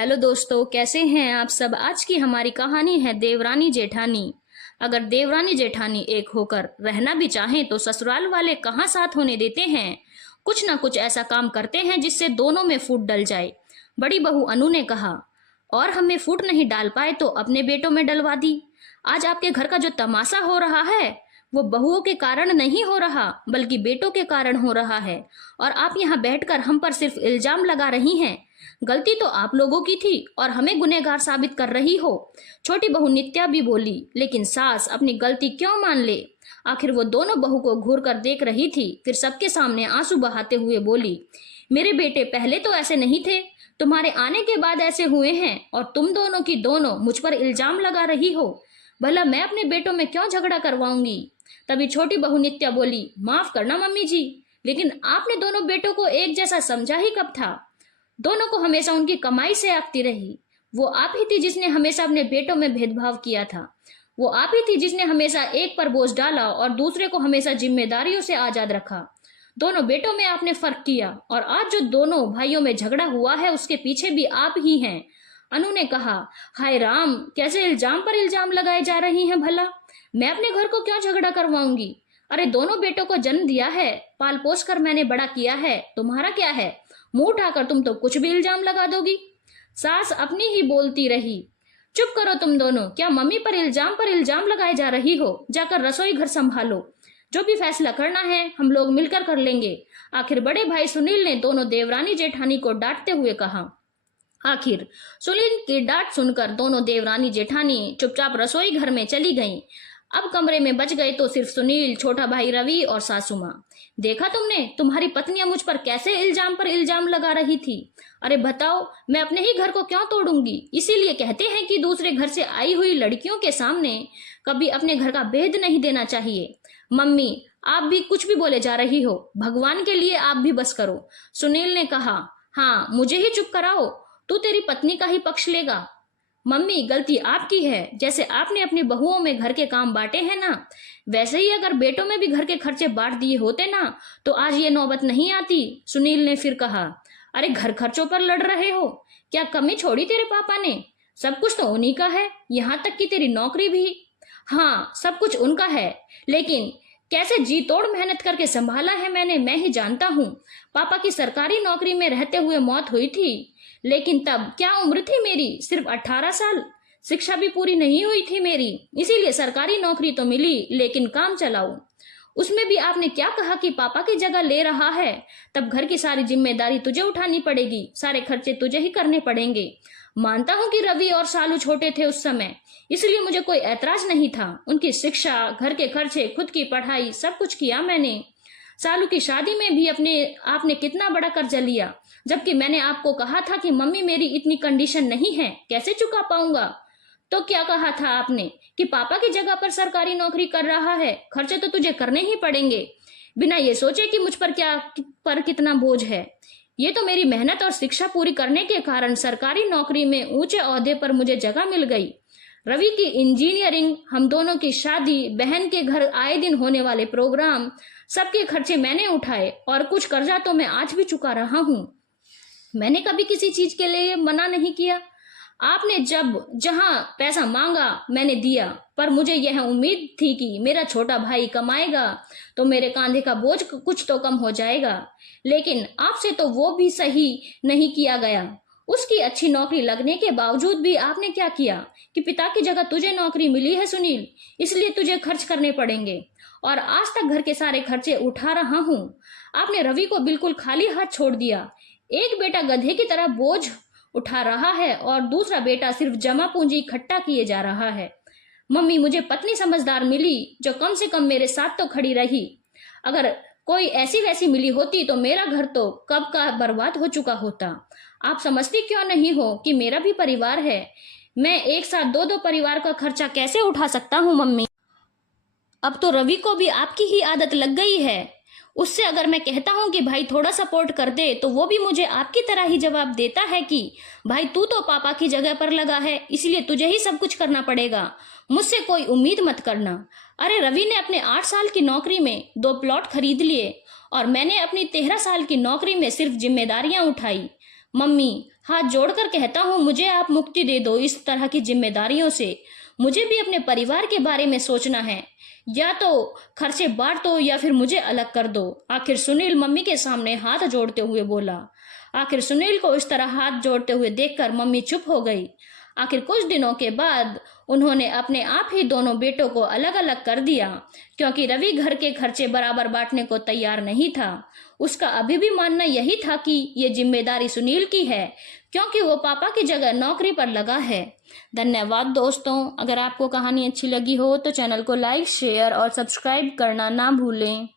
Hello दोस्तों, कैसे हैं आप सब। आज की हमारी कहानी है देवरानी जेठानी। अगर देवरानी जेठानी एक होकर रहना भी चाहें तो ससुराल वाले कहाँ साथ होने देते हैं। कुछ ना कुछ ऐसा काम करते हैं जिससे दोनों में फूट डल जाए। बड़ी बहू अनु ने कहा, और हमें फूट नहीं डाल पाए तो अपने बेटों में डलवा दी। आज आपके घर का जो तमाशा हो रहा है वो बहुओं के कारण नहीं हो रहा बल्कि बेटों के कारण हो रहा है। और आप यहाँ बैठकर हम पर सिर्फ इल्जाम लगा रही हैं। गलती तो आप लोगों की थी और हमें गुनहगार साबित कर रही हो। छोटी बहू नित्या भी बोली, लेकिन सास अपनी गलती क्यों मान ले। आखिर वो दोनों बहू को घूर कर देख रही थी, फिर सबके सामने आंसू बहाते हुए बोली, मेरे बेटे पहले तो ऐसे नहीं थे, तुम्हारे आने के बाद ऐसे हुए हैं और तुम दोनों की दोनों मुझ पर इल्जाम लगा रही हो। भला मैं अपने बेटों में क्यों झगड़ा करवाऊंगी। तभी छोटी बहू नित्या बोली, माफ करना मम्मी जी, लेकिन आपने दोनों बेटों को एक जैसा समझा ही कब था। दोनों को हमेशा उनकी कमाई से आंकती रही। वो आप ही थी जिसने हमेशा अपने बेटों में भेदभाव किया था। वो आप ही थी जिसने हमेशा एक पर बोझ डाला और दूसरे को हमेशा जिम्मेदारियों से आजाद रखा। दोनों बेटों में आपने फर्क किया और आज जो दोनों भाइयों में झगड़ा हुआ है उसके पीछे भी आप ही हैं। अनु ने कहा, हाय राम, कैसे इल्जाम पर इल्जाम लगाए जा रही हैं। भला मैं अपने घर को क्यों झगड़ा करवाऊंगी। अरे दोनों बेटों को जन्म दिया है, पाल पोस कर मैंने बड़ा किया है, तुम्हारा क्या है। मुंह उठाकर तुम तो कुछ भी इल्जाम लगा दोगी। सास अपनी ही बोलती रही, चुप करो तुम दोनों, क्या मम्मी पर इल्जाम लगाए जा रही हो। जाकर रसोई घर संभालो, जो भी फैसला करना है हम लोग मिलकर कर लेंगे। आखिर बड़े भाई सुनील ने दोनों देवरानी जेठानी को डांटते हुए कहा। आखिर सुनील की डांट सुनकर दोनों देवरानी जेठानी चुपचाप रसोई घर में चली गईं। अब कमरे में बच गए तो सिर्फ सुनील, छोटा भाई रवि और सासू माँ। देखा तुमने, तुम्हारी पत्नियां मुझ पर कैसे इल्जाम पर इल्जाम लगा रही थी। अरे बताओ, मैं अपने ही घर को क्यों तोड़ूंगी। इसीलिए कहते हैं कि दूसरे घर से आई हुई लड़कियों के सामने कभी अपने घर का भेद नहीं देना चाहिए। मम्मी, आप भी कुछ भी बोले जा रही हो, भगवान के लिए आप भी बस करो। सुनील ने कहा, हाँ मुझे ही चुप कराओ, तू तेरी पत्नी का ही पक्ष लेगा। मम्मी, गलती आपकी है। जैसे आपने अपनी बहुओं में घर के काम बांटे हैं ना, वैसे ही अगर बेटों में भी घर के खर्चे बांट दिए होते ना तो आज ये नौबत नहीं आती। सुनील ने फिर कहा, अरे घर खर्चों पर लड़ रहे हो, क्या कमी छोड़ी तेरे पापा ने। सब कुछ तो उन्हीं का है, यहाँ तक कि तेरी नौकरी भी। हाँ सब कुछ उनका है, लेकिन कैसे जी तोड़ मेहनत करके संभाला है मैंने, मैं ही जानता हूँ। पापा की सरकारी नौकरी में रहते हुए मौत हुई थी, लेकिन तब क्या उम्र थी मेरी, सिर्फ 18 साल। शिक्षा भी पूरी नहीं हुई थी मेरी, इसीलिए सरकारी नौकरी तो मिली लेकिन काम चलाऊ। उसमें भी आपने क्या कहा कि पापा की जगह ले रहा है, तब घर की सारी जिम्मेदारी तुझे उठानी पड़ेगी, सारे खर्चे तुझे ही करने पड़ेंगे। मानता हूँ कि रवि और सालू छोटे थे उस समय, इसलिए मुझे कोई ऐतराज नहीं था। उनकी शिक्षा, घर के खर्चे, खुद की पढ़ाई, सब कुछ किया मैंने। सालू की शादी में भी आपने कितना बड़ा कर्जा लिया, जबकि मैंने आपको कहा था कि मम्मी मेरी इतनी कंडीशन नहीं है, कैसे चुका पाऊंगा। तो क्या कहा था आपने कि पापा की जगह पर सरकारी नौकरी कर रहा है, खर्चे तो तुझे करने ही पड़ेंगे, बिना ये सोचे कि मुझ पर कितना बोझ है। ये तो मेरी मेहनत और शिक्षा पूरी करने के कारण सरकारी नौकरी में ऊंचे ओहदे पर मुझे जगह मिल गई। रवि की इंजीनियरिंग, हम दोनों की शादी, बहन के घर आए दिन होने वाले प्रोग्राम, सबके खर्चे मैंने उठाए और कुछ कर्जा तो मैं आज भी चुका रहा हूँ। मैंने कभी किसी चीज के लिए मना नहीं किया। आपने जब जहां पैसा मांगा मैंने दिया, पर मुझे यह उम्मीद थी कि मेरा छोटा भाई कमाएगा तो मेरे कांधे का बोझ कुछ तो कम हो जाएगा। लेकिन आपसे तो वो भी सही नहीं किया गया। उसकी अच्छी नौकरी लगने के बावजूद भी आपने क्या किया कि पिता की जगह तुझे नौकरी मिली है सुनील, इसलिए तुझे खर्च करने पड़ेंगे, और आज तक घर के सारे खर्चे उठा रहा हूँ। आपने रवि को बिल्कुल खाली हाथ छोड़ दिया। एक बेटा गधे की तरह बोझ उठा रहा है और दूसरा बेटा सिर्फ जमा पूंजी इकट्ठा किए जा रहा है। मम्मी, मुझे पत्नी समझदार मिली जो कम से कम मेरे साथ तो खड़ी रही। अगर कोई ऐसी वैसी मिली होती तो मेरा घर तो कब का बर्बाद हो चुका होता। आप समझती क्यों नहीं हो कि मेरा भी परिवार है। मैं एक साथ दो दो परिवार का खर्चा कैसे उठा सकता हूँ मम्मी। अब तो रवि को भी आपकी ही आदत लग गई है। उससे अगर मैं कहता हूँ कि भाई थोड़ा सपोर्ट कर दे तो वो भी मुझे आपकी तरह ही जवाब देता है कि भाई तू तो पापा की जगह पर लगा है, इसलिए तुझे ही सब कुछ करना पड़ेगा, मुझसे कोई उम्मीद मत करना। अरे रवि ने अपने 8 साल की नौकरी में 2 प्लॉट खरीद लिए और मैंने अपनी 13 साल की नौकरी में सिर्फ जिम्मेदारियां उठाई। मम्मी, हाथ जोड़कर कहता हूँ, मुझे आप मुक्ति दे दो इस तरह की जिम्मेदारियों से। मुझे भी अपने परिवार के बारे में सोचना है। या तो खर्चे बांट दो या फिर मुझे अलग कर दो। आखिर सुनील मम्मी के सामने हाथ जोड़ते हुए बोला। आखिर सुनील को इस तरह हाथ जोड़ते हुए देखकर मम्मी चुप हो गई। आखिर कुछ दिनों के बाद उन्होंने अपने आप ही दोनों बेटों को अलग अलग कर दिया, क्योंकि रवि घर के खर्चे बराबर बांटने को तैयार नहीं था। उसका अभी भी मानना यही था कि ये जिम्मेदारी सुनील की है, क्योंकि वो पापा की जगह नौकरी पर लगा है। धन्यवाद दोस्तों। अगर आपको कहानी अच्छी लगी हो तो चैनल को लाइक, शेयर और सब्सक्राइब करना ना भूलें।